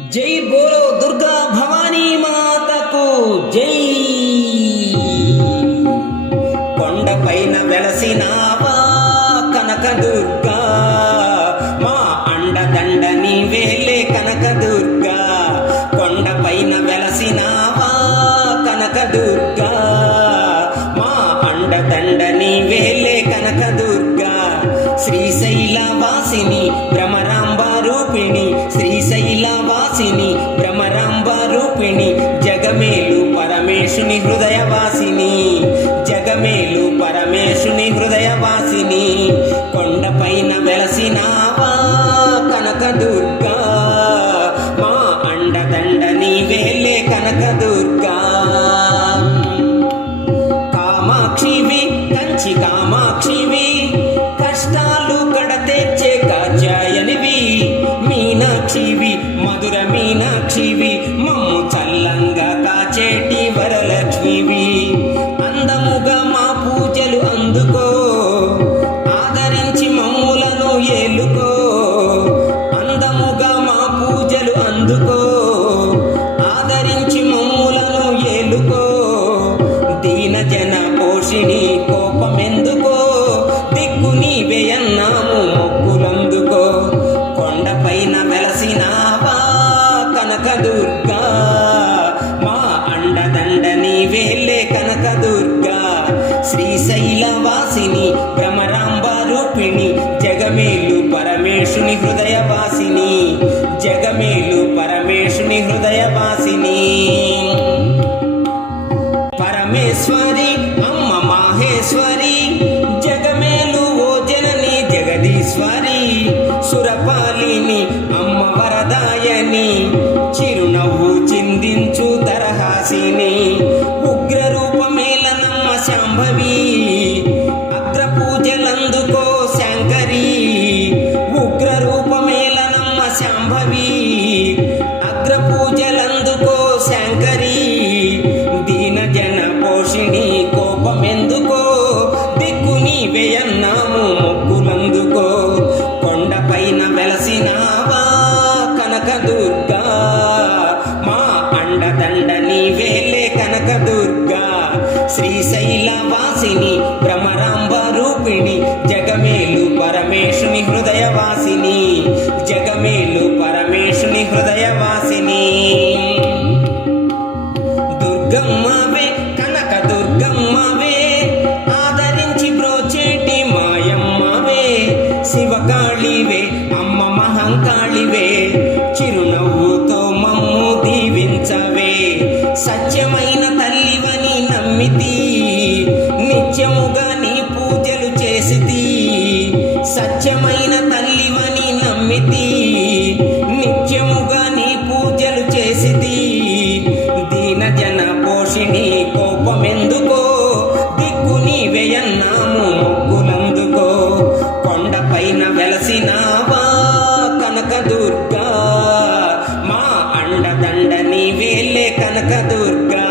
జై బోలో దుర్గా భవానీ మాతకు జై. కొండపైన వెలసినావా కనక దుర్గా? రూపిణి జగమేలు పరమేశుని హృదయవాసిని జగమేలు పరమేశుని హృదయ కోపమెందుకో? దిక్కు నీవేయన్నాము మొక్కులందుకో కొండపైన వెలసినావా కనక దుర్గా మా అండదండ నీవేలే కనక దుర్గా శ్రీశైలవాసిని భ్రమరాంబ రూపిణి జగమేలు పరమేశుని హృదయవాసిని జగమేలు పరమేశుని హృదయ దరహాసిని ఉగ్ర రూపమేలనమ్మ శాంభవి. శ్రీశైల వాసిని భ్రమరాంబ రూపిణి జగమేలు పరమేశుని హృదయ వెలసినావా కనక దుర్గా మా అండదండ వేలే కనక దుర్గా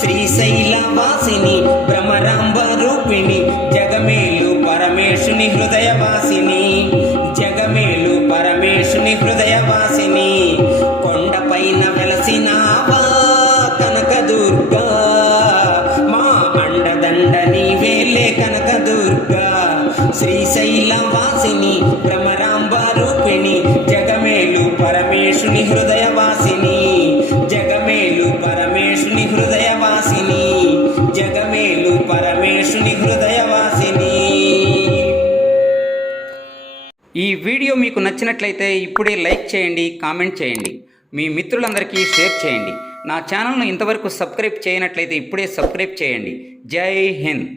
శ్రీశైల వాసిని భ్రమరాంబ రూపిణి జగమేలు పరమేశుని హృదయవాసిని. జగమేలు పరమేశుని హృదయవాసి శ్రీశైల వాసిని భ్రమరాంబ రూపిణి జగమేలు పరమేశుని హృదయవాసిని జగమేలు పరమేశుని హృదయవాసిని జగమేలు పరమేశుని హృదయవాసిని. ఈ వీడియో మీకు నచ్చినట్లయితే ఇప్పుడే లైక్ చేయండి కామెంట్ చేయండి. మీ మిత్రులందరికీ షేర్ చేయండి. నా ఛానల్ను ఇంతవరకు సబ్స్క్రైబ్ చేయనట్లయితే ఇప్పుడే సబ్స్క్రైబ్ చేయండి. జై హింద్.